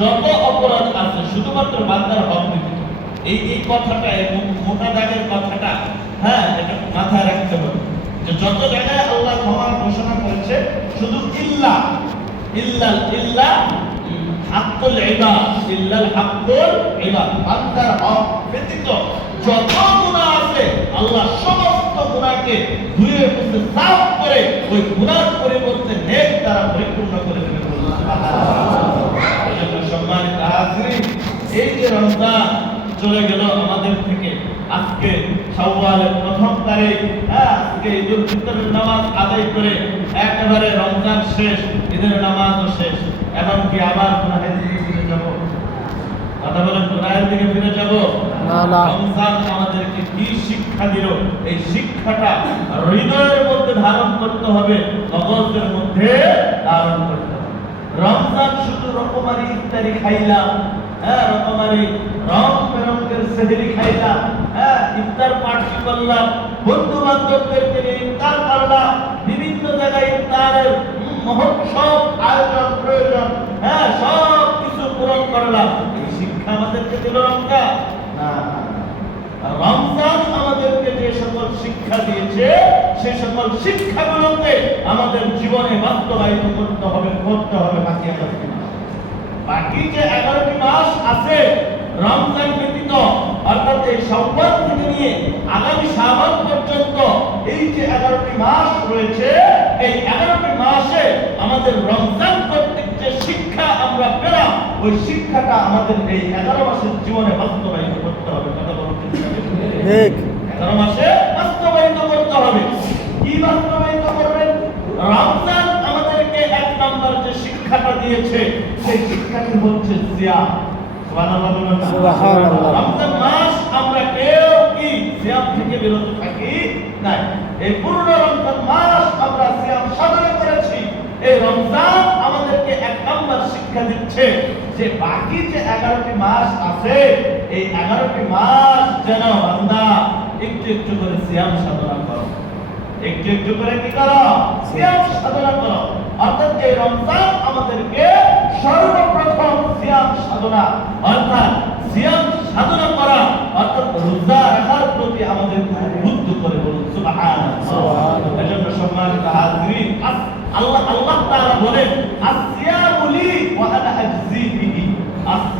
যত অপরাধ আছে, শুধুমাত্র বান্দার হক ব্যতীত এই এই কথাটা এবং মোটা দাগের কথাটা হ্যাঁ এটা মাথায় রাখতে হবে। যে যত জায়গায় আল্লাহ ক্ষমার ঘোষণা করেছে, শুধু ইল্লা, ইল্লাল, ইল্লা হাক্কুল ইবাদ, ইল্লাল হাক্কুল ইবাদ। বান্দার হক ব্যতীত যত গুনাহ আছে, আল্লাহ সমস্ত গুনাহকে ধুয়ে মুছে সাফ করে ওই গুনার পরিবর্তে নেক দ্বারা পরিপূর্ণ করে দেবে বলুন সুবহানাল্লাহ। সম্মানিত হাজরিন, এই যে রমজান চলে গেল আমাদের থেকে। আজকে শাওয়ালের প্রথম তারিখ হ্যাঁ? আজকে ঈদুল ফিতরের নামাজ আদায় করে একেবারে রমজান শেষ ঈদের নামাজও শেষ। এমনকি আবার গুনাহের দিকে ফিরে যাব? কথা বলেন গুনাহের দিকে ফিরে যাব? না, না। রমজান আমাদেরকে কি শিক্ষা দিল? এই শিক্ষাটা হৃদয়ের মধ্যে ধারণ করতে হবে মগজের মধ্যে ধারণ করতে হবে। রমজান শুধু রকমারি ইফতারি খাইলাম হ্যাঁ রকমারি রং বেরঙ্গের সেহরি খাইলাম হ্যাঁ ইফতার পার্টি করলাম বন্ধু বান্ধবদেরকে নিয়ে ইফতার করলাম বিভিন্ন জায়গায় ইফতারের উম, মহোৎসব আয়োজন প্রয়োজন হ্যাঁ সব কিছু পূরণ করলাম। এই শিক্ষা আমাদেরকে দিল রমজান। রমজান আমাদেরকে যে সকল শিক্ষা দিয়েছে, সে সকল শিক্ষাগুলোকে আমাদের জীবনে বাস্তবায়িত করতে হবে করতে হবে বাকি এগারোটি মাস। বাকি যে এগারোটি মাস আছে রমজান ব্যতীত, অর্থাৎ এই সম্পদ থেকে নিয়ে আগামী সাবান পর্যন্ত এই যে এগারোটি মাস রয়েছে, এই এগারোটি মাসে আমাদের রমজান কর্তৃক যে শিক্ষা আমরা পেলাম, ওই শিক্ষাটা আমাদের এই এগারো মাসের জীবনে বাস্তবায়িত করতে হবে। ঠিক এগারো মাসে বাস্তবায়িত করতে হবে। কি বাস্তবায়িত করবেন? রমজান আমাদেরকে এক নম্বর যে শিক্ষাটা দিয়েছে সেই শিক্ষাটি হচ্ছে সিয়াম সুবহানাল্লাহ বলুন না? সুবহানাল্লাহ। রমজান মাস আমরা কেউ কি সিয়াম থেকে বিরত থাকি নাই? এই পূর্ণ রমজান মাস আমরা সিয়াম সাধন করেছি। এই রমজান আমাদেরকে এক নম্বর শিক্ষা দিচ্ছে যে বাকি যে এগারোটি মাস আছে এই এগারোটি মাস যেন বান্দা একটু একটু করে সিয়াম সাধনা করো। একটু একটু করে কি করো? সিয়াম সাধনা করো। অর্থাৎ এই রমজান আমাদেরকে সর্বপ্রথম সিয়াম সাধনা অর্থাৎ সিয়াম সাধনা করা অর্থাৎ রোজা রাখার প্রতি আমাদের উদ্বুদ্ধ করে বলুন সুবহানাল্লাহ। এজন্য সম্মানিত হাজরিন আল্লাহ আল্লাহ তাআলা বলেন আসিয়ামু লি ওয়া আনা আজজি।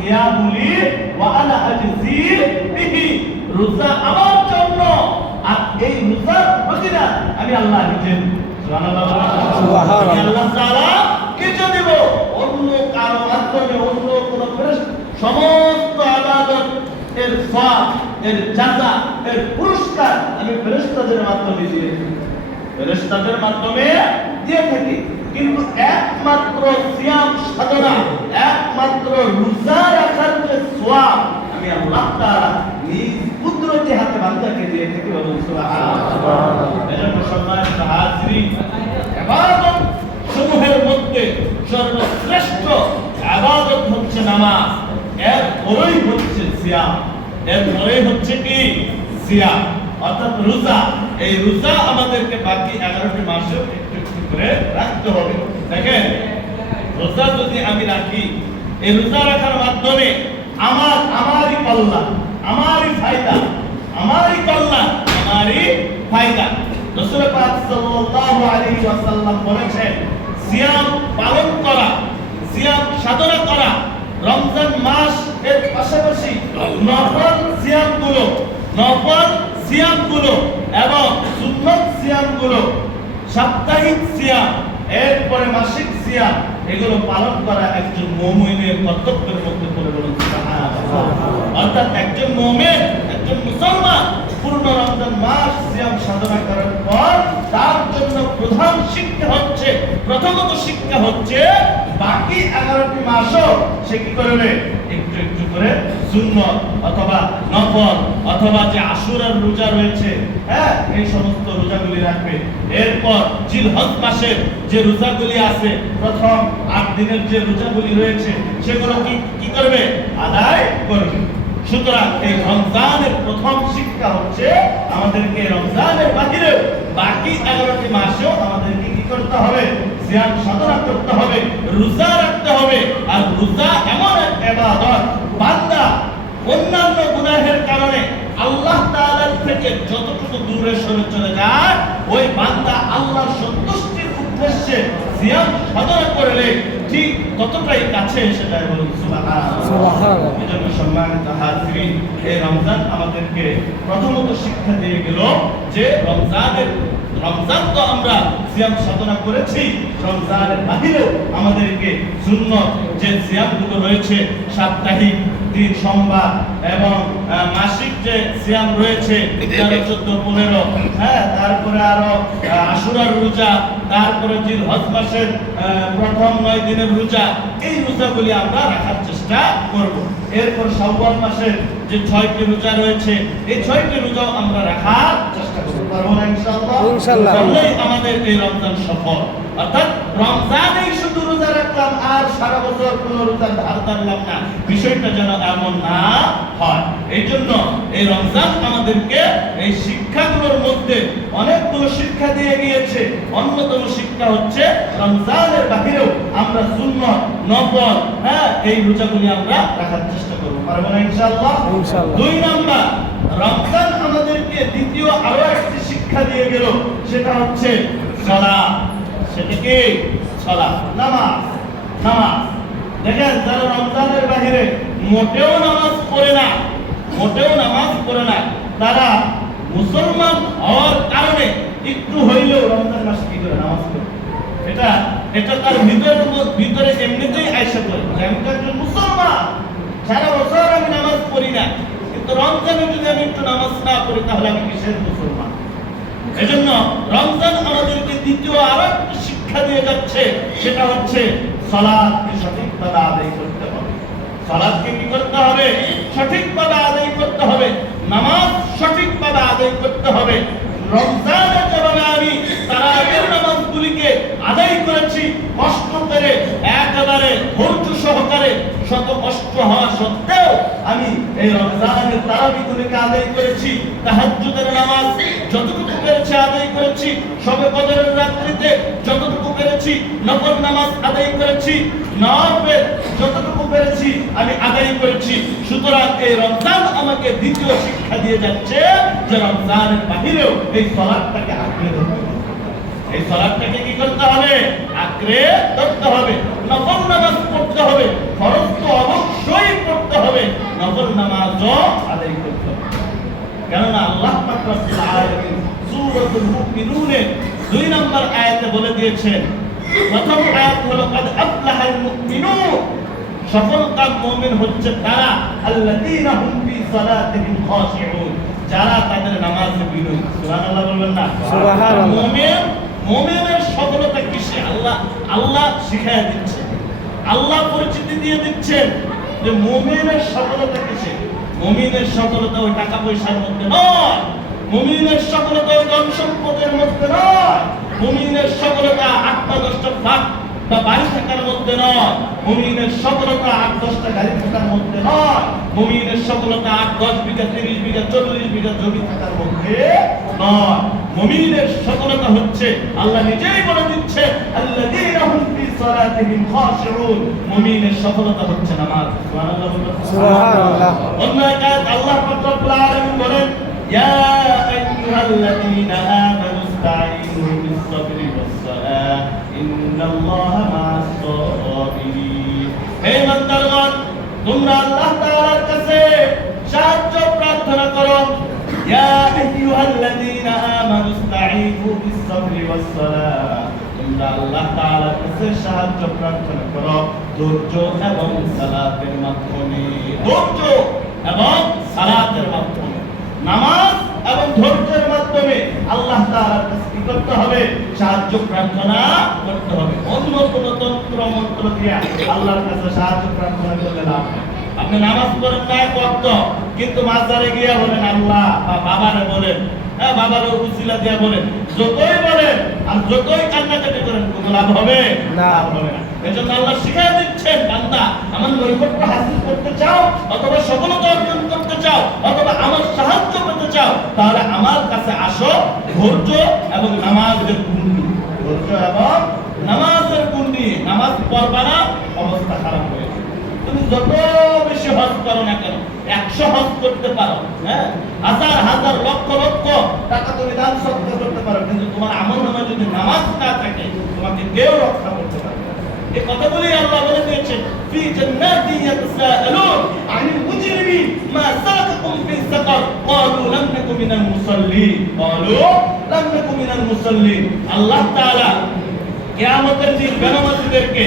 বিহি আসিয়ামু লি ওয়া আনা আজজি বিহি রোজা আমার জন্য। আর এই রোজার প্রতিদান আমি আল্লাহ নিজে সুবহানাল্লাহ। সুবহানাল্লাহ। আল্লাহ তাআলা কিছু দেব। অন্য কারও মাধ্যমে অন্য কোন সমস্ত ইবাদত এর সওয়াব এর পুরস্কার আমি ফেরেশতাদের মাধ্যমে দিয়ে ফেরেশতাদের মাধ্যমে দিয়ে থাকি। কিন্তু একমাত্র সিয়াম সাধনা, একমাত্র রোজা রাখার যে সোয়াব, আমি আল্লাহ তাআলা নিজ কুদরতি হাতে বান্দাকে দিয়ে থাকি বলুন সুবহানাল্লাহ। এজন্য সম্মানিত হাজরিন ইবাদত সমূহের মধ্যে সর্বশ্রেষ্ঠ ইবাদত হচ্ছে নামাজ এর পরেই হচ্ছে সিয়াম এর পরেই হচ্ছে কি? সিয়াম, অর্থাৎ রোজা। এই রোজা আমাদেরকে বাকি এগারোটি মাসে একটু একটু করে রাখতে হবে। দেখেন, রোজা যদি আমি রাখি, এই রোজা রাখার মাধ্যমে আমার, আমারই কল্যাণ, আমারই ফায়দা, আমারই কল্যাণ, আমারই ফায়দা। রাসূল পাক সাল্লাল্লাহু আলাইহি ওয়াসাল্লাম বলেছেন, সিয়াম পালন করা, সিয়াম সাধনা করা, রমজান মাস এর পাশাপাশি নফল সিয়ামগুলো নফল সিয়ামগুলো এবং সুন্নত সিয়ামগুলো সাপ্তাহিক সিয়াম, এরপরে মাসিক সিয়াম, এগুলো পালন করা একজন মুমিনের কর্তব্যের মধ্যে পড়ে অর্থাৎ একজন মুমিন, একজন মুসলমান, পূর্ণ রমজান মাস সিয়াম সাধনা করার পর প্রধান শিক্ষা হচ্ছে, প্রথমত শিক্ষা হচ্ছে, বাকি এগারোটি মাসও সে কি করবে? একটু একটু করে সুন্নত অথবা নফল অথবা যে আশুরার রোজা রয়েছে হ্যাঁ এই সমস্ত রোজাগুলি রাখবে। এরপর জিলহজ মাসের যে রোজাগুলি আছে, প্রথম আট দিনের যে রোজাগুলি রয়েছে, সেগুলো কি কি করবে? আদায় করবে। সুতরাং এই রমজানের প্রথম শিক্ষা হচ্ছে আমাদেরকে রমজানের বাহিরেও বাকি এগারোটি মাসেও আমাদেরকে কি করতে হবে? সিয়াম সাধনা করতে হবে, রোজা রাখতে হবে। আর রোজা এমন এক বান্দা অন্যান্য গুনাহের কারণে আল্লাহ তাআলার থেকে যতটুকু দূরে সরে চলে যায়, ওই বান্দা আল্লাহর সন্তুষ্টির উদ্দেশ্যে সিয়াম সাধনা করলে ঠিক ততটাই কাছে এসে যায় বলুন। এজন্য সম্মানিত হাজিরিন এই রমজান আমাদেরকে প্রথমত শিক্ষা দিয়ে গেল যে রমজানের রমজান তো আমরা সিয়াম সাধনা করেছি, রমজানের বাহিরেও আমাদেরকে শূন্য যে সিয়ামগুলো রয়েছে, সাপ্তাহিক দিন সোমবার এবং মাসিক যে সিয়াম রয়েছে তেরো চোদ্দ, পনেরো হ্যাঁ তারপরে আরও আশুরার রোজা, তারপরে জিল হজ মাসের প্রথম নয় দিনের রোজা, এই রোজাগুলি আমরা রাখার চেষ্টা করব। এরপর শাওয়াল মাসের যে ছয়টি রোজা রয়েছে এই ছয়টি রোজাও আমরা রাখার চেষ্টা করব পারব না ইনশাআল্লাহ। ইনশাআল্লাহ। আমাদের এই রমজান সফল। অর্থাৎ রমজানেই শুধু রোজা রাখলাম আর সারা বছর কোনো রোজার ধার ধারলাম না। বিষয়টা যেন এমন না হয়। এই জন্য এই রমজান আমাদেরকে এই শিক্ষাগুলোর মধ্যে অনেকগুলো শিক্ষা দিয়ে গিয়েছে। অন্যতম শিক্ষা হচ্ছে রমজানের বাহিরেও আমরা শূন্য নফল হ্যাঁ এই রোজাগুলি আমরা রাখার চেষ্টা করব। পারব না ইনশাআল্লাহ। দুই নাম্বার রমজান আমাদেরকে দ্বিতীয় আরও একটি শিক্ষা দিয়ে গেল। সেটা হচ্ছে সালাত। সেটা কি? সালাত নামাজ নামাজ। দেখেন, যারা রমজানের বাহিরে মোটেও নামাজ পড়ে না, মোটেও নামাজ পড়ে না, তারা মুসলমান হওয়ার কারণে একটু হইলেও রমজান মাসে কি করে নামাজ পড়ে? এটা এটা তার ভিতরের ভিতরে এমনিতেই আইসা যে আমি তো একজন মুসলমান, সারা বছর আমি নামাজ পড়ি না, কিন্তু রমজানে যদি আমি একটু নামাজ না পড়ি, তাহলে আমি কিসের মুসলমান? এজন্য রমজান আমাদেরকে দ্বিতীয় আরও শিক্ষা দিয়ে যাচ্ছে, সেটা হচ্ছে সলাদকে সঠিকভাবে আদায় করতে হবে। সলাদকে কি করতে হবে? সঠিকভাবে আদায় করতে হবে। নামাজ সঠিকভাবে আদায় করতে হবে। রমজানের যেভাবে আমি তারাবির নামাজগুলিকে আদায় করেছি, কষ্ট করে একেবারে ধৈর্য শত কষ্ট হওয়া সত্ত্বেও আমি এই রমজানের তারাবিগুলিকে আদায় করেছি, তাহাজ্জুদের নামাজ যতটুকু পেরেছি আদায় করেছি, সবে কদরের রাত্রিতে যতটুকু পেরেছি, নফল নামাজ আদায় করেছি নফল যতটুকু পেরেছি আমি আদায় করেছি। সুতরাং এই রমজান আমাকে দ্বিতীয় শিক্ষা দিয়ে যাচ্ছে যে রমজানের বাহিরেও এই সলাদটাকে আঁকড়ে ধরতে। এই সলাদটাকে কি করতে হবে? আঁকড়ে ধরতে হবে। নফল নামাজ পড়তে হবে ফরজ তো অবশ্যই পড়তে হবে। নফল নামাজও আদায় করতে হবে। কেননা আল্লাহ সূরাতুল মুমিনুনে দুই নম্বর আয়াতে বলে দিয়েছেন প্রথম আয়াত হলো কাদ আফলাহাল মুমিনুন সফল কাম মুমিন হচ্ছে তারা আল্লাযীনা হুম ফি সালাতিহিম খাশিউন যারা তাদের নামাজে বিনয়ী সুবহানাল্লাহ বলবেন না? সুবহানাল্লাহ। মুমিন মুমিনের সফলতা কিসে আল্লাহ আল্লাহ শিখায় দিচ্ছে। আল্লাহ পরিচিতি দিয়ে দিচ্ছেন যে মুমিনের সফলতা কিসে? মুমিনের সফলতা ওই টাকা পয়সার মধ্যে নয়। মুমিনের সফলতা ওই ধন সম্পদের মধ্যে নয়। মুমিনের সফলতা আটটা দশটা ফ্ল্যাট বা বাড়ি থাকার মধ্যে নয়। মুমিনের সফলতা আট, দশটা গাড়ি থাকার মধ্যে নয়। মুমিনের সফলতা আট, দশ বিঘা, তিরিশ বিঘা, চল্লিশ বিঘা জমি থাকার মধ্যে নয়। মুমিনের সফলতা হচ্ছে আল্লাহ নিজেই বলে দিচ্ছে ফি সালাতিহিম খাশিউন। মুমিনের সফলতা হচ্ছে নামাজ। সুবহানাল্লাহ। অন্য এক আল্লাহ পাক রব্বুল আলামিন বলেন ইয়া আইয়ুহাল্লাযীনা আমানু ইসতাঈনু বিস-সাবরি ওয়াস-সালাহ ইন্নাল্লাহা মা'আস সাবিরিন হে বান্দাগণ তোমরা আল্লাহ তাআলার কাছে সাহায্য প্রার্থনা করো। ইয়া আইয়ুহাল্লাযীনা আমানু ইসতাঈনু বিস-সাবরি ওয়াস-সালাহ তোমরা আল্লাহ তাআলার কাছে সাহায্য প্রার্থনা করো। ধৈর্য এবং সালাতের মাধ্যমে। ধৈর্য এবং সালাতের মাধ্যমে। নামাজ এবং ধৈর্যের মাধ্যমে আল্লাহ তাআলার কাছে করতে হবে? সাহায্য প্রার্থনা করতে হবে। অন্য কোন তন্ত্র মন্ত্র দিয়ে আল্লাহর কাছে সাহায্য প্রার্থনা করলে লাভ। আপনি নামাজ পড়েন না ওয়াক্ত, কিন্তু মাজারে গিয়ে বলেন আল্লাহ বা বাবারে বলেন। হ্যাঁ বাবার উসিলা দিয়া বলেন। যতই বলেন আর যতই কান্নাকাটি লাভ হবে? না। হবে না। এজন্য আল্লাহ শিখাই দিচ্ছেন বান্দা আমার নৈকট্য হাসিল করতে চাও অথবা সফলতা অর্জন করতে চাও অথবা আমার সাহায্য পেতে চাও তাহলে আমার কাছে আসো ধৈর্য এবং নামাজের নিয়ে। ধৈর্য এবং নামাজের নিয়ে নামাজ পড়বা না অবস্থা খারাপ হয়ে তুমি যত বেশি হজ করো না কেন একশো হজ করতে পারো হ্যাঁ? হাজার হাজার লক্ষ লক্ষ টাকা তুমি দান সৎকার করতে পারো কিন্তু তোমার আমল নামে যদি নামাজ কেউ রক্ষা করতে পারবে। এই কথাগুলি আল্লাহ বলে দিয়েছেন, ফি জান্নাতি ইয়াতাসাআলুন আনিল মুজরিমিন, মা সালাকাকুম ফি সাকার। ক্বালু লাম নাকু মিনাল মুসাল্লিন। ক্বালু লাম নাকু মিনাল মুসাল্লিন। আল্লাহ তাআলা কিয়ামতের দিন বেনামাজিদেরকে,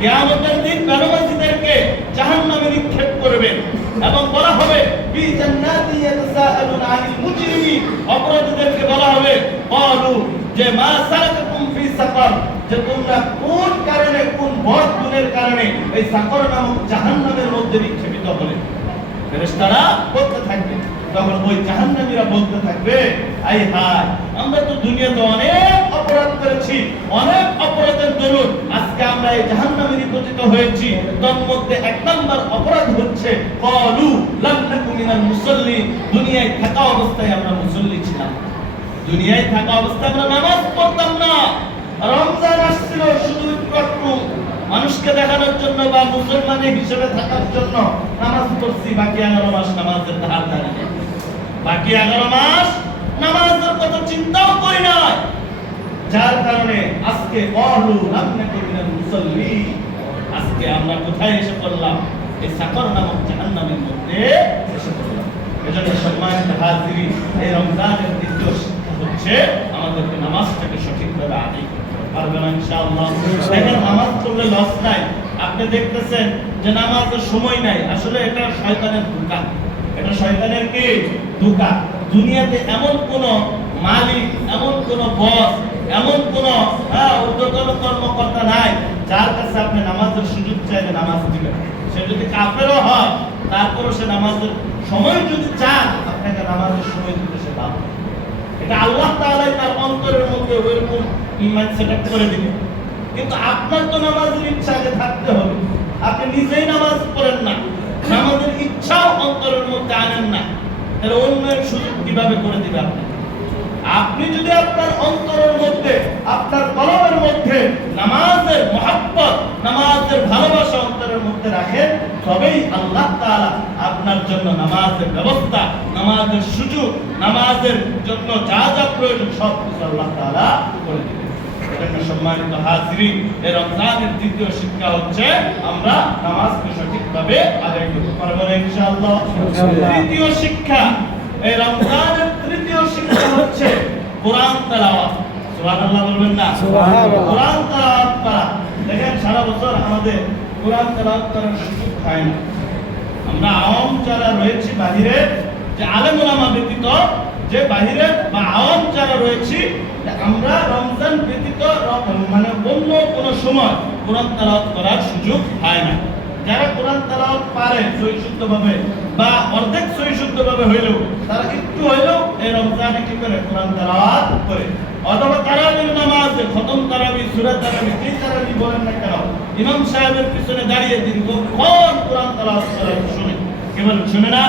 কিয়ামতের দিন বেনামাজিদেরকে জাহান্নামে নিক্ষেপ করবেন এবং বলা হবে, ফি জান্নাতি ইয়াতাসাআলুন আনিল মুজরিমিন। অপরাধীদেরকে বলা হবে, ক্বালু যে মা সালাকাকুম ফি সাকার যে তোমরা কোন কারণে, কোন বদ গুণের কারণে এই সাকর নামক জাহান্নামের মধ্যে নিক্ষেপিত হলে? ফেরেশতারা বলতে থাকবে। তখন ওই জাহান্নামীরা বলতে থাকবে আই হায়, আমরা তো দুনিয়াতে অনেক অপরাধ করেছি, অনেক অপরাধের দরুন। আজকে আমরা এই জাহান্নামে নিপতিত হয়েছি। তার মধ্যে এক নম্বর অপরাধ হচ্ছে ক্বালু লাম নাকু মিনাল দুনিয়ায় থাকা অবস্থায় আমরা মুসল্লি ছিলাম। দুনিয়ায় থাকা অবস্থায় আমরা নামাজ পড়তাম না। রমজান আসছিল শুধু একটু মানুষকে দেখানোর জন্য বা মুসলমানের হিসেবে থাকার জন্য নামাজ পড়ছি, বাকি এগারো মাস নামাজের ধার ধারি বাকি এগারো মাস নামাজের কথা চিন্তাও করি না যার কারণে আজকে করিলেন মুসল্লি। আজকে আমরা কোথায় এসে পড়লাম? এই সাকর নামক জাহান্নামের মধ্যে এসে পড়লাম। এজন্য সম্মানিত হাজিরি এই রমজানের শিক্ষা হচ্ছে আমাদেরকে নামাজটাকে সঠিকভাবে আদায় করতে হবে। পারবে না ইনশাআল্লাহ। দেখেন নামাজ পড়লে লস নাই। আপনি দেখতেছেন যে নামাজের সময় নাই। আসলে এটা শয়তানের ধোঁকা। এটা শয়তানের কি? ধোঁকা। দুনিয়াতে এমন কোন মালিক এমন কোন বস এমন কোন হ্যাঁ, ঊর্ধ্বতন কর্মকর্তা নাই যার কাছে আপনি নামাজের সুযোগ চাইলে নামাজ দিবেন। সে যদি কাফেরও হয় তারপরও সে নামাজের সময় যদি চান আপনাকে নামাজের সময় দিতে সে বাধ্য। এটা আল্লাহ তাআলাই তার অন্তরের মধ্যে ওইরকম ইমান সেটআপ করে দিবেন কিন্তু আপনার তো নামাজের ইচ্ছা আগে থাকতে হবে। আপনি নিজেই নামাজ পড়েন না। নামাজের ইচ্ছাও অন্তরের মধ্যে আনেন না। তাহলে অন্যের সুযোগ কীভাবে করে দিবে আপনি? আপনি যদি আপনার অন্তরের মধ্যে, আপনার কলমের মধ্যে নামাজের মহাব্বত, নামাজের ভালোবাসা অন্তরের মধ্যে রাখেন, তবেই আল্লাহ তাআলা আপনার জন্য নামাজের ব্যবস্থা, নামাজের সুযোগ, নামাজের জন্য যা যা প্রয়োজন সব কিছু আল্লাহ তাআলা করে দিবেন। এজন্য সম্মানিত হাজিরিন এই রমজানের দ্বিতীয় শিক্ষা হচ্ছে আমরা নামাজকে সঠিকভাবে আদায় করতে পারব ইনশাআল্লাহ। তৃতীয় শিক্ষা এই রমজানের তৃতীয় শিক্ষা হচ্ছে কোরআন তেলাওয়াত। সুবহানাল্লাহ বলবেন না? সুবহানাল্লাহ। কোরআন তেলাওয়াত করা। দেখেন সারা বছর আমাদের কোরআন তেলাওয়াত করার সুযোগ হয় না। আমরা আওয়াম যারা রয়েছি বাহিরে যে আলেম ওলামা ব্যতীত যে বাহিরে বা আওয়াম যারা রয়েছি আমরা রমজান ব্যতীত মানে অন্য কোনো সময় কোরআন তেলাওয়াত করার সুযোগ হয় না। যারা কোরআন তেলাওয়াত পারে সহিশুদ্ধভাবে বা অর্ধেক সহিশুদ্ধভাবে হইলেও, তারা একটু হইলেও এই রমজানে কি করে? কোরআন তেলাওয়াত করে। অথবা তারাবির নামাজে, খতম তারাবি, সূরা তারাবি, যে তারাবি বলেন না কেন, ইমাম সাহেবের পিছনে দাঁড়িয়ে দীর্ঘক্ষণ কোরআন তেলাওয়াত করে শুনে কেবল শুনে না?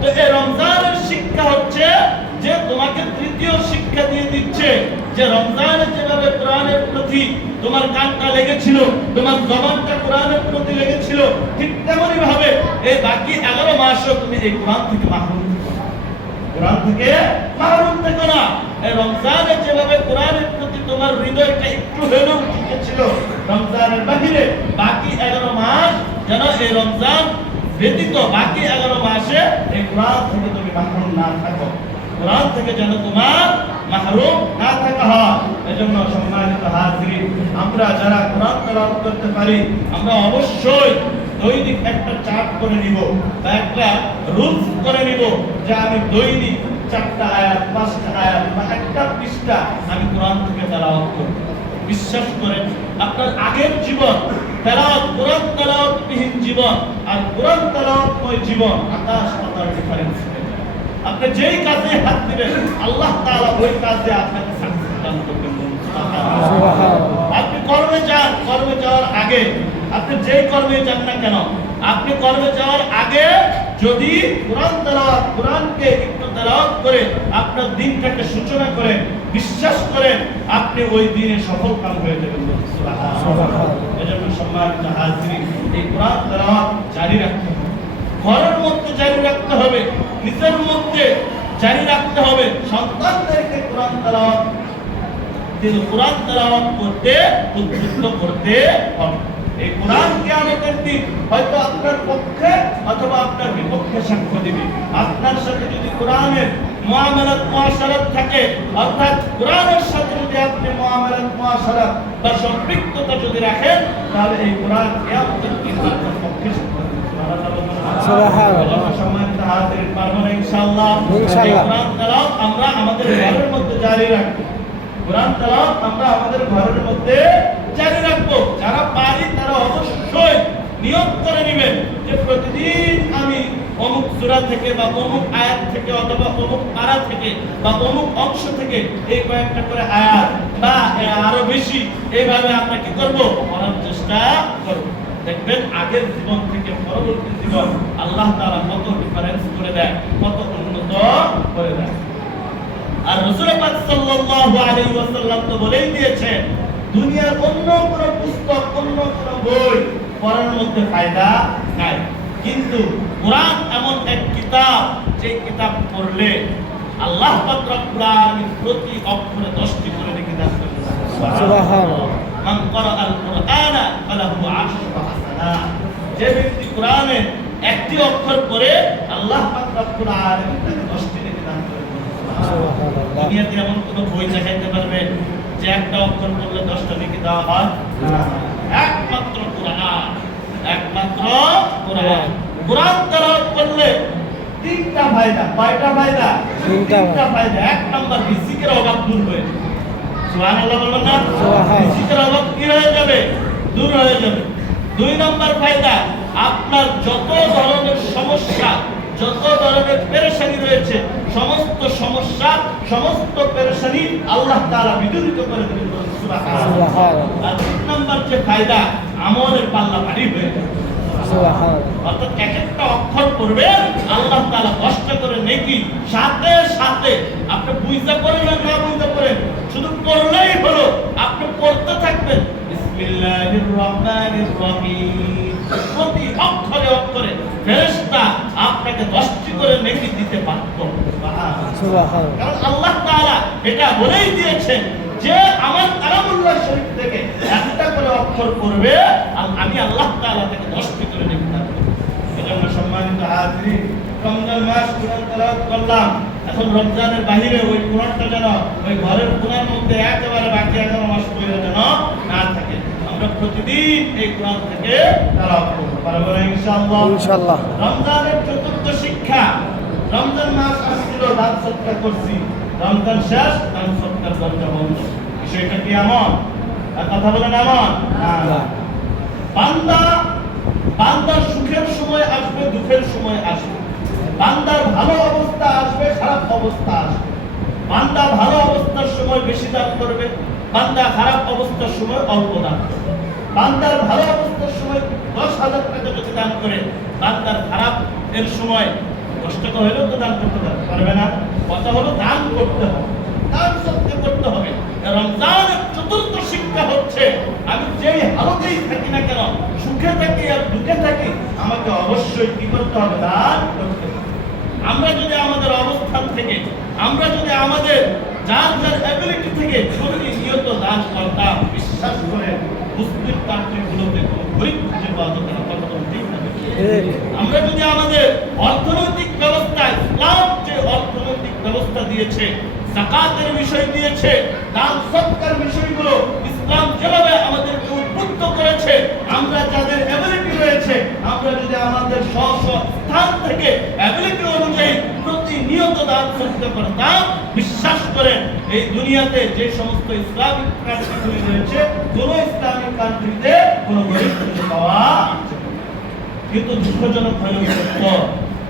তো এই রমজানের শিক্ষা হচ্ছে যে তোমাকে তৃতীয় শিক্ষা দিয়ে দিচ্ছে, যে রমজানে যেভাবে কোরআনের প্রতি তোমার কানটা লেগেছিল, তোমার জবানটা কোরআনের প্রতি লেগেছিল, ঠিক তেমনই ভাবে এই বাকি এগারো মাসও তুমি এই কোরআন থেকে মাহরুম কোরআন থেকে মাহরুম থেকো না। এই যেভাবে কোরআনের প্রতি তোমার হৃদয়টা একটু হলেও টিকেছিল রমজানের বাহিরে বাকি এগারো মাস যেন এই রমজান ব্যতীত বাকি এগারো মাসে এই কোরআন থেকে তুমি মাহরুম না থাকো। কোরআন থেকে যেন তোমার মাহরুম না হয়। এজন্য সম্মানিত আমরা যারা কোরআন তেলাওয়াত করতে পারি, আমরা অবশ্যই দৈনিক একটা চার্ট করে নিব বা একটা রুলস করে নিব যে আমি দৈনিক চারটা আয়াত, পাঁচটা আয়াত বা একটা পৃষ্ঠা আমি কোরআন থেকে তেলাওয়াত করব। বিশ্বাস করেন, আপনার আগের জীবন তেলাওয়াত, কোরআন তেলাওয়াতবিহীন জীবন আর কোরআন তেলাওয়াতময় জীবন আকাশ পাতাল ডিফারেন্স আপনি যেই কাজে হাত দিবেন আল্লাহ তাআলা ওই কাজে আপনাকে সাকসেস দান করবেন। আপনি কর্মে যান কর্মে যাওয়ার আগে আপনি যেই কর্মে যান না কেন আপনি কর্মে যাওয়ার আগে যদি কোরআন তেলাওয়াত কোরআনকে একটু তেলাওয়াত করে আপনার দিনটাকে সূচনা করেন বিশ্বাস করেন আপনি ওই দিনে সফল কাম হয়ে যাবেন। এজন্য সম্মানিত হাজিরিন এই কোরআন তেলাওয়াত জারি রাখতে হবে। ঘরের মধ্যে জারি রাখতে হবে। নিজের মধ্যে জারি রাখতে হবে। সন্তানদেরকে কোরআন তেলাওয়াত তিনি কোরআন তেলাওয়াত করতে, উদ্বুদ্ধ করতে হবে। এই কোরআন কিয়ামতের দিন হয়তো আপনার পক্ষে অথবা আপনার বিপক্ষে সাক্ষ্য দিবে। আপনার সাথে যদি কোরআনের মুআমালাত মুআশারাত থাকে, অর্থাৎ কোরআনের সাথে যদি আপনি মুআমালাত মুআশারাত বা সম্পৃক্ততা যদি রাখেন, তাহলে এই কোরআন কিয়ামতের দিন আপনার পক্ষে আমরা আমাদের ঘরের মধ্যে জারি রাখব। কোরআন তেলাওয়াত আমরা আমাদের ঘরের মধ্যে জারি রাখব। যারা পারি তারা অবশ্যই নিয়ত করে নেবেন যে প্রতিদিন আমি অমুক সূরা থেকে বা অমুক আয়াত থেকে অথবা অমুক পারা থেকে বা অমুক অংশ থেকে এই কয়েকটা করে আয়াত বা আরও বেশি এইভাবে আমরা কি করব? পড়ার চেষ্টা করব। দেখবেন আগের জীবন থেকে পরবর্তী জীবন আল্লাহ তারা কত ডিফারেন্স করে দেয়, কত উন্নত করে দেয়। আর রাসূল সাল্লাল্লাহু আলাইহি ওয়াসাল্লাম তো বলেই দিয়েছে, দুনিয়ার অন্য কোন পুস্তক, অন্য কোন বই পড়ার মধ্যে ফায়দা নাই। কিন্তু কোরআন এমন এক কিতাব যে কিতাব পড়লে আল্লাহ পাক রব্বুল আলামিন প্রতি অক্ষরে 10টি করে লিখে দান। সুবহানাল্লাহ। মান ক্বারা আল কুরআনা ফালাহু আশরু হাসানাত যে ব্যক্তি কোরআনের একটি অক্ষর পড়ে আল্লাহ পাক রব্বুল আলামিন তাকে 10টি লিখে দান সুবহানাল্লাহ। দুনিয়াতে এমন কোনো বই দেখাইতে পারবে যে একটা অক্ষর পড়লে দশটা লিখে দেওয়া হয়? না। একমাত্র কোরআন। একমাত্র কোরআন। কোরআন তেলাওয়াত করলে তিনটা ফায়দা। কয়টা ফায়দা? তিনটা। ফায়দা। এক নাম্বার ফিজিকের অভাব দূর হয়ে যাবে সুবহানাল্লাহ বলবেন না? সুবহান। অভাব কি হয়ে যাবে? দূর হয়ে যাবে। দুই নম্বর ফায়দা আপনার যত ধরনের সমস্যা যত ধরনের পেরেশানি রয়েছে সমস্ত সমস্যা সমস্ত পেরেশানি আল্লাহ তাআলা বিদূরিত করে দেবেন সুবহানাল্লাহ। সুবহানাল্লাহ। আর তিন নম্বর যে ফায়দা আমলের পাল্লা ভারী হয়ে যাবে। অর্থাৎ এক একটা অক্ষর পড়বে আল্লাহ তাআলা কষ্ট করে নেকি সাথে সাথে আপনি বুঝতে পারেন না বুঝতে পড়লেই হলো। আপনি পড়তে থাকবেন। বিসমিল্লাহির রহমানির রহিম। প্রতি অক্ষরে অক্ষরে ফেরেশতা আপনাকে দশটি করে নেকি দিতে পারত। কারণ আল্লাহ তাআলা এটা বলেই দিয়েছেন যে আমার কালামুল্লাহ শরীফ থেকে একটা করে অক্ষর আর আমি আল্লাহ তাআলা থেকে দশটি করে নেকি দান করব। এজন্য সম্মানিত হাজিরিন রমজান মাস কোরআন তেলাওয়াত করলাম। এখন রমজানের বাহিরে ওই কোরআনটা যেন ওই ঘরের কোরআন মধ্যে একেবারে বাকি এগারো মাস পরে যেন না থাকে। আমরা প্রতিদিন এই কোরআন থেকে তেলাওয়াত পারব না ইনশাআল্লাহ। ইনশাআল্লাহ। রমজানের চতুর্থ শিক্ষা রমজান মাস আসছিল দান সৎকার করছি। রমজান শেষ দান সৎকার দরজা বন্ধ বিষয়টা কি এমন? আর কথা বলেন এমন। বান্দা বান্দার সুখের সময় আসবে দুঃখের সময় আসবে। বান্দার ভালো অবস্থা আসবে, খারাপ অবস্থা আসবে। বান্দা ভালো অবস্থার সময় বেশি দান করবে, বান্দা খারাপ অবস্থার সময় অল্প দান করবে। বান্দার ভালো অবস্থার সময় দশ হাজার টাকা যদি দান করে, বান্দার খারাপ এর সময় দশ টাকা হলেও তো দান করতে পারবে না। কথা হলো দান করতে হবে। দান সত্যি করতে হবে। রমজানের চতুর্থ শিক্ষা হচ্ছে, আমি যেই হালতেই থাকি না কেন, সুখে থাকি আর দুঃখে থাকি, আমাকে অবশ্যই কি করতে হবে? দান করতে হবে। আমরা যদি আমাদের অবস্থান থেকে, আমরা যদি আমাদের যার যার অ্যাবিলিটি থেকে দান করতাম, বিশ্বাস করে মুসলিম কান্ট্রিগুলোতে কোনো গরিব খুঁজে পাওয়া। আমরা যদি আমাদের অর্থনৈতিক ব্যবস্থা ইসলাম যে অর্থনৈতিক ব্যবস্থা দিয়েছে, জাকাতের বিষয় দিয়েছে, দান সৎকার বিষয়গুলো ইসলাম যেভাবে আমাদেরকে উদ্বুদ্ধ করেছে, আমরা যাদের অ্যাবিলিটি রয়েছে, আমরা যদি আমাদের স্ব স্থান থেকে অ্যাবিলিটি অনুযায়ী প্রতিনিয়ত দান সৎকার করতাম বিশ্বাস করেন এই দুনিয়াতে যে সমস্ত ইসলামিক কান্ট্রিগুলি রয়েছে, কোন ইসলামিক কান্ট্রিতে কোনো গরিব খুঁজে পাওয়া কিন্তু দুঃখজনক হলেও সত্য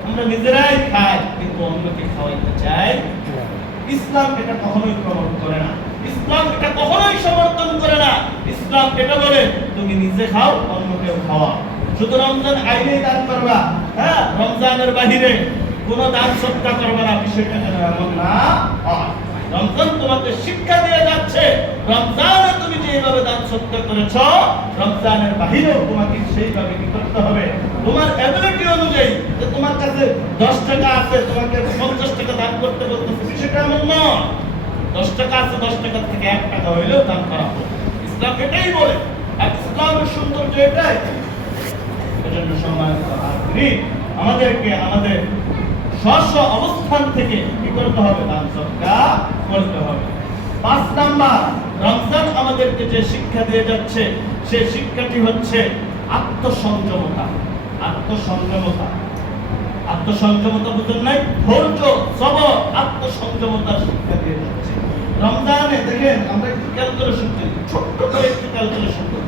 আমরা নিজেরাই খাই, কিন্তু অন্যকে খাওয়াইতে চাই ইসলাম এটা কখনোই প্রমোট করে না। ইসলাম এটা কখনোই সমর্থন করে না। ইসলাম এটা বলে, তুমি নিজে খাও অন্যকেও খাওয়া। শুধু রমজান আইলেই দান করবা। হ্যাঁ রমজানের বাহিরে কোনো দান সৎকার করবা না বিষয়টা যেন এমন রমজান তোমাকে শিক্ষা দিয়ে যাচ্ছে, রমজানে তুমি যেভাবে দান সত্য করেছ, রমজানের বাহিরেও তোমাকে সেইভাবে কি করতে হবে? তোমার অ্যাবিলিটি অনুযায়ী, যে তোমার কাছে দশ টাকা আছে, তোমাকে পঞ্চাশ টাকা দান করতে বলতেছে বিষয়টা এমন নয়। দশ টাকা আছে দশ টাকা থেকে এক টাকা হইলেও দান করা হবে। ইসলাম এটাই বলে ইসলামের সৌন্দর্য এটাই। এজন্য হাজরিন, আমাদেরকে আমাদের স্ব অবস্থান থেকে কি করতে হবে? দান সৎকার করতে হবে। পাঁচ নাম্বার রমজান আমাদেরকে যে শিক্ষা দিয়ে যাচ্ছে সে শিক্ষাটি হচ্ছে আত্মসংযমতা। আত্মসংযমতা। আত্মসংযমতা বুঝেন নাই? ধৈর্য সবর আত্মসংযমতার শিক্ষা দিয়ে যাচ্ছে। রমজানে দেখেন আমরা একটু ক্যালকুলেশন করি ছোট্ট করে একটু ক্যালকুলেশন করি।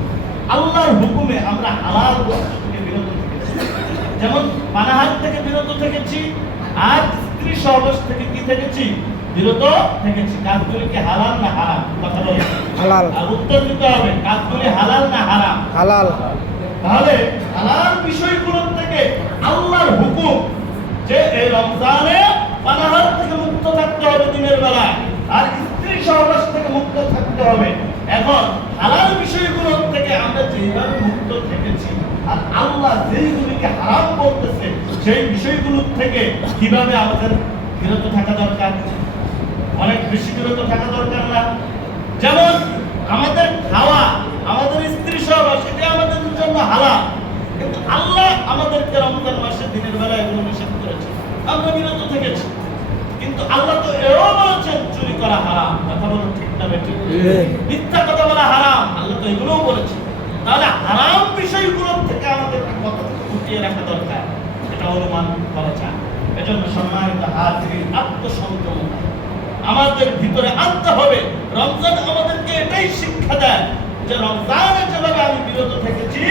আল্লাহর হুকুমে আমরা হালাল বস্তু থেকে বিরত থেকেছি। যেমন পানাহার থেকে বিরত থেকেছি আর স্ত্রী সহবাস থেকে কি থেকেছি? বিরত থেকেছি। কাজগুলি কি হালাল না হারাম? কথা বলো হালাল। আর উত্তর দিতে হবে কাজগুলি হালাল না হারাম? হালাল। তাহলে হালাল বিষয়গুলোর থেকে আল্লাহর হুকুম যে এই রমজানে পানাহার থেকে মুক্ত থাকতে হবে দিনের বেলা আর মুক্ত থাকতে হবে। এখন হালাল বিষয়গুলোর থেকে আমরা যেভাবে মুক্ত থেকেছি, আর আল্লাহ যেইগুলিকে হারাম বলতেছে, সেই বিষয়গুলোর থেকে কীভাবে আমাদের বিরত থাকা দরকার? অনেক বেশি বিরত থাকা দরকার না। যেমন আমাদের খাওয়া, আমাদের স্ত্রী সহবাস এটা আমাদের জন্য হালাল, কিন্তু আল্লাহ আমাদেরকে রমজান মাসে দিনের বেলা এগুলো নিষেধ করেছে আমরা বিরত থেকেছি। কিন্তু আল্লাহ তো এও বলেছেন চুরি করা হারাম কথা বলো ঠিক না ঠিক। মিথ্যা কথা বলা হারাম আল্লাহ তো এগুলোও বলেছে তাহলে হারাম বিষয়গুলোর থেকে আমাদেরকে কতটুকু উঠিয়ে রাখা দরকার এটা অনুমান করা যায়। এজন্য সম্মানিত হাজির আত্মসংযমতা আমাদের ভিতরে আনতে হবে। রমজান আমাদেরকে এটাই শিক্ষা দেয় যে রমজানে যেভাবে আমি বিরত থেকেছি,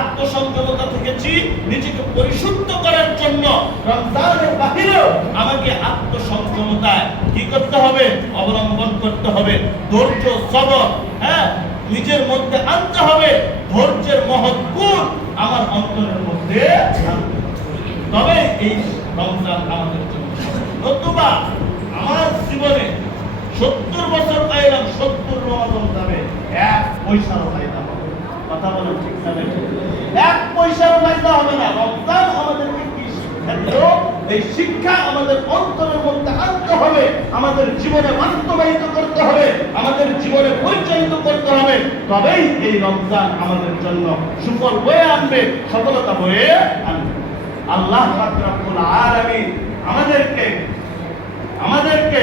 আত্মসংযমতা থেকেছি, নিজেকে পরিশুদ্ধ করার জন্য রমজানের বাহিরেও আমাকে আত্মসংযমতায় কি করতে হবে? অবলম্বন করতে হবে। ধৈর্য, সবর হ্যাঁ? নিজের মধ্যে আনতে হবে। ধৈর্যের মহৎ গুণ আমার অন্তরের মধ্যে তবে এই রমজান আমাদের জন্য নতুবা আমার জীবনে সত্তর বছর পাইলাম, সত্তর রমজান যাবে। এক পয়সারও ফায়দা হবে কথা বলেন ঠিক না এক পয়সারও ফায়দা হবে না। রমজান আমাদেরকে কি শিক্ষা দিল? এই শিক্ষা আমাদের অন্তরের মধ্যে আনতে হবে। আমাদের জীবনে বাস্তবায়িত করতে হবে। আমাদের জীবনে পরিচালিত করতে হবে। তবেই এই রমজান আমাদের জন্য সুফল বয়ে আনবে, সফলতা বয়ে আনবে। আল্লাহ রব্বুল আলামিন আমাদেরকে আমাদেরকে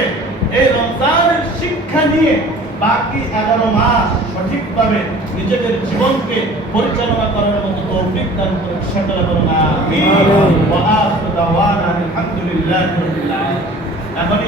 এই রমজানের শিক্ষা নিয়ে বাকি এগারো মাস সঠিকভাবে নিজেদের জীবনকে পরিচালনা করার মতো তৌফিক দান করে সকলে বলুন আমিন। ওয়া আখিরু দাওয়ানা আলহামদুলিল্লাহি রাব্বিল আলামিন। এখনই